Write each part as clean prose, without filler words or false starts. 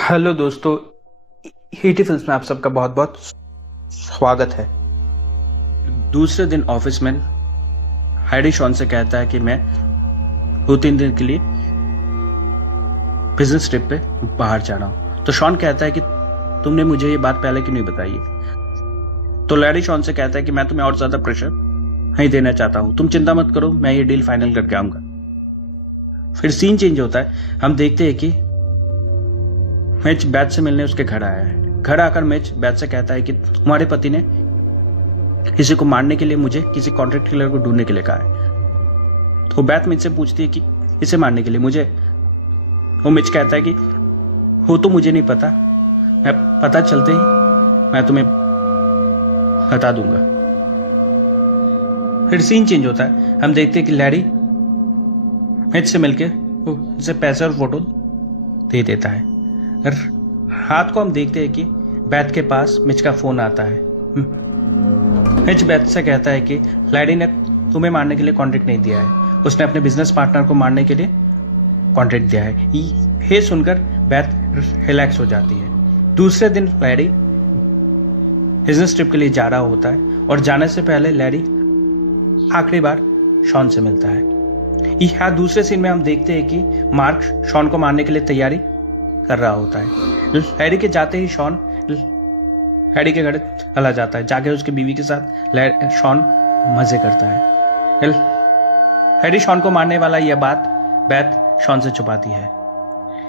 Hello दोस्तों, हीटी films में आप सबका बहुत बहुत स्वागत है। दूसरे दिन ऑफिस में हैरी शॉन से कहता है कि मैं 2-3 दिन के लिए बिजनेस ट्रिप पे बाहर जा रहा हूँ। तो शॉन कहता है कि तुमने मुझे ये बात पहले क्यों नहीं बताई। तो लैरी शॉन से कहता है कि मैं तुम्हें और ज्यादा प्रेशर नहीं देना चाहता हूँ, तुम चिंता मत करो, मैं ये डील फाइनल करके आऊंगा। फिर सीन चेंज होता है, हम देखते हैं कि मिच बैच से मिलने उसके घर आया है। घर आकर मिच बैच से कहता है कि तुम्हारे पति ने किसी को मारने के लिए मुझे किसी कॉन्ट्रैक्ट किलर को ढूंढने के लिए कहा है। तो बैच मिच से पूछती है कि इसे मारने के लिए मुझे। वो मिच कहता है कि वो तो मुझे नहीं पता, मैं पता चलते ही मैं तुम्हें बता दूंगा। फिर सीन चेंज होता है, हम देखते हैं कि लैरी मिच से मिलके उसे पैसे और फोटो दे देता है। रात को हम देखते हैं कि बैथ के पास मिच का फोन आता है। मिच बैथ से कहता है कि लैरी ने तुम्हें मारने के लिए कॉन्ट्रैक्ट नहीं दिया है, उसने अपने बिजनेस पार्टनर को मारने के लिए कॉन्ट्रैक्ट दिया है। ये सुनकर बैथ रिलैक्स हो जाती है। दूसरे दिन लैरी बिजनेस ट्रिप के लिए जा रहा होता है और जाने से पहले लैरी आखिरी बार शॉन से मिलता है। यहाँ दूसरे सीन में हम देखते हैं कि मार्क शॉन को मारने के लिए तैयारी कर रहा होता है। लैरी के जाते ही शॉन लैरी के घर चला जाता है। जाके उसकी बीवी के साथ शॉन मजे करता है। लैरी शॉन को मारने वाला यह बात बैथ शॉन से छुपाती है।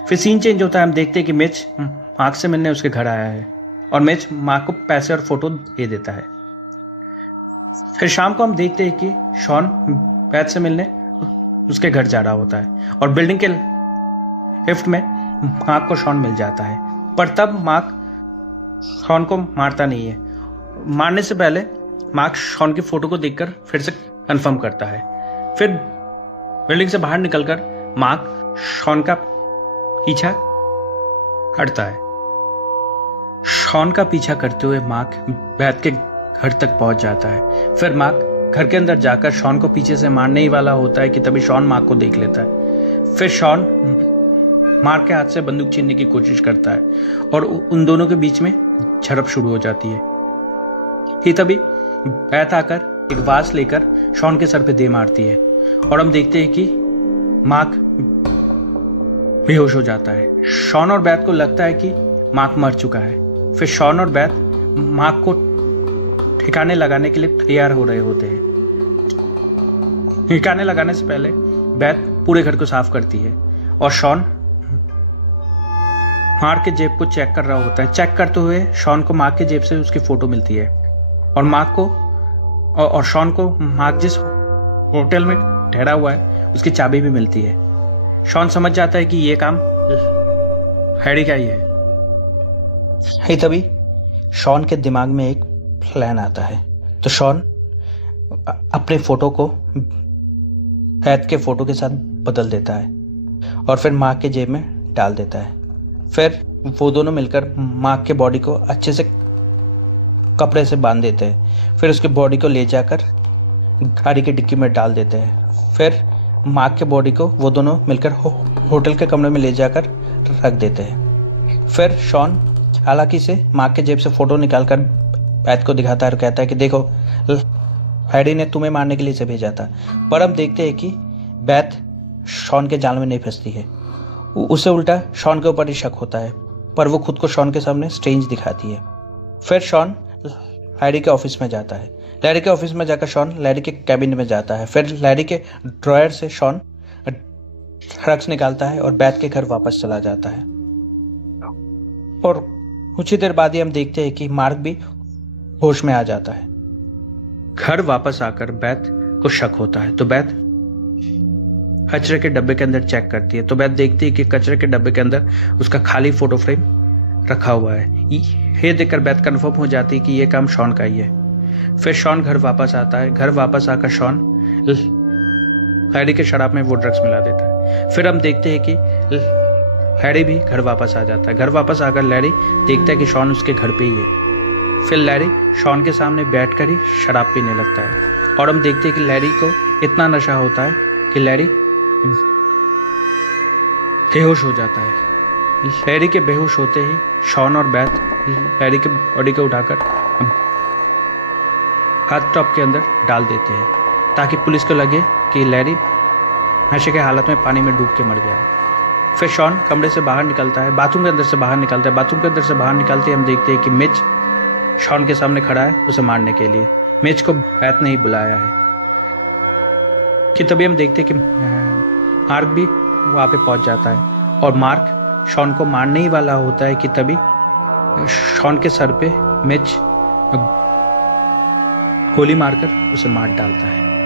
फिर सीन चेंज होता है, हम देखते हैं कि मिच मार्क से मिलने उसके घर आया है और मिच मार्क को पैसे और फोटो दे देता है। फिर शाम को हम देखते हैं कि शॉन बैथ से मिलने उसके घर जा रहा होता है और बिल्डिंग के लिफ्ट में मार्क को शॉन मिल जाता है। पर तब मार्क शॉन को मारता नहीं है। मारने से पहले मार्क शॉन की फोटो को देखकर फिर से कंफर्म करता है। फिर बिल्डिंग से बाहर निकलकर मार्क शॉन का पीछा हटता है। शॉन का पीछा करते हुए मार्क बैथ के घर तक पहुंच जाता है। फिर मार्क घर के अंदर जाकर शॉन को पीछे से मारने ही वाला होता है कि तभी शॉन मार्क को देख लेता है। फिर शॉन मार्क के हाथ से बंदूक छीनने की कोशिश करता है और उन दोनों के बीच में झड़प शुरू हो जाती है। ही तभी बैथ आकर एक वास लेकर शॉन के सर पे दे मारती है और हम देखते हैं कि मार्क बेहोश हो जाता है। शॉन और बैथ को लगता है कि मार्क मर चुका है। फिर शॉन और बैथ मार्क को ठिकाने लगाने के लिए तैयार हो रहे होते हैं। ठिकाने लगाने से पहले बैथ पूरे घर को साफ करती है और शॉन मार्क के जेब को चेक कर रहा होता है। चेक करते हुए शॉन को मार्क के जेब से उसकी फोटो मिलती है और मार्क को और शॉन को मार्क जिस होटल में ठहरा हुआ है उसकी चाबी भी मिलती है। शॉन समझ जाता है कि ये काम हैरी का ही है। तभी शॉन के दिमाग में एक प्लान आता है। तो शॉन अपने फोटो को बैथ के फोटो के साथ बदल देता है और फिर मार्क के जेब में डाल देता है। फिर वो दोनों मिलकर मार्क के बॉडी को अच्छे से कपड़े से बांध देते हैं। फिर उसके बॉडी को ले जाकर गाड़ी की डिक्की में डाल देते हैं। फिर मार्क के बॉडी को वो दोनों मिलकर होटल के कमरे में ले जाकर रख देते हैं। फिर शॉन चालाकी से मार्क के जेब से फोटो निकालकर बैथ को दिखाता है और कहता है कि देखो, हैरी ने तुम्हें मारने के लिए इसे भेजा था। पर अब देखते हैं कि बैथ शॉन के जाल में नहीं फंसती है। उसे उल्टा शॉन के ऊपर ही शक होता है, पर वो खुद को शॉन के सामने स्ट्रेंज दिखाती है। फिर शॉन लैरी के ऑफिस में जाता है। लैरी के ऑफिस में जाकर शॉन लैरी के कैबिन में जाता है। फिर लैरी के ड्रॉयर से शॉन ड्रग्स निकालता है और बैथ के घर वापस चला जाता है। और कुछ ही देर बाद ही हम देखते हैं कि मार्क भी होश में आ जाता है। घर वापस आकर बैथ को शक होता है तो बैथ कचरे के डब्बे के अंदर चेक करती है। तो बैथ देखती है कि कचरे के डब्बे के अंदर उसका खाली फोटो फ्रेम रखा हुआ है। ये देखकर बैथ कंफर्म हो जाती है कि ये काम शॉन का ही है। फिर शॉन घर वापस आता है। घर वापस आकर शॉन हैरी के शराब में वो ड्रग्स मिला देता है। फिर हम देखते हैं कि हैरी भी घर वापस आ जाता है। घर वापस आकर लैरी देखता है कि शॉन उसके घर पे ही है। फिर लैरी शॉन के सामने बैठकर ही शराब पीने लगता है और हम देखते हैं कि लैरी को इतना नशा होता है कि लैरी बेहोश हो जाता है। लैरी के बेहोश होते ही शॉन और बैथ लैरी के बॉडी को उठाकर हाथ टॉप के अंदर डाल देते हैं ताकि पुलिस को लगे कि लैरी नशे के हालत में पानी में डूब के मर गया। फिर शॉन कमरे से बाहर निकलता है, बाथरूम के अंदर से बाहर निकलता है। बाथरूम के अंदर से बाहर निकलते ही हम देखते हैं कि मिच शॉन के सामने खड़ा है उसे मारने के लिए। मिच को बैथ ने ही बुलाया है कि तभी हम देखते हैं कि मार्क भी वहाँ पे पहुँच जाता है और मार्क शॉन को मारने ही वाला होता है कि तभी शॉन के सर पे मिच गोली मारकर उसे मार डालता है।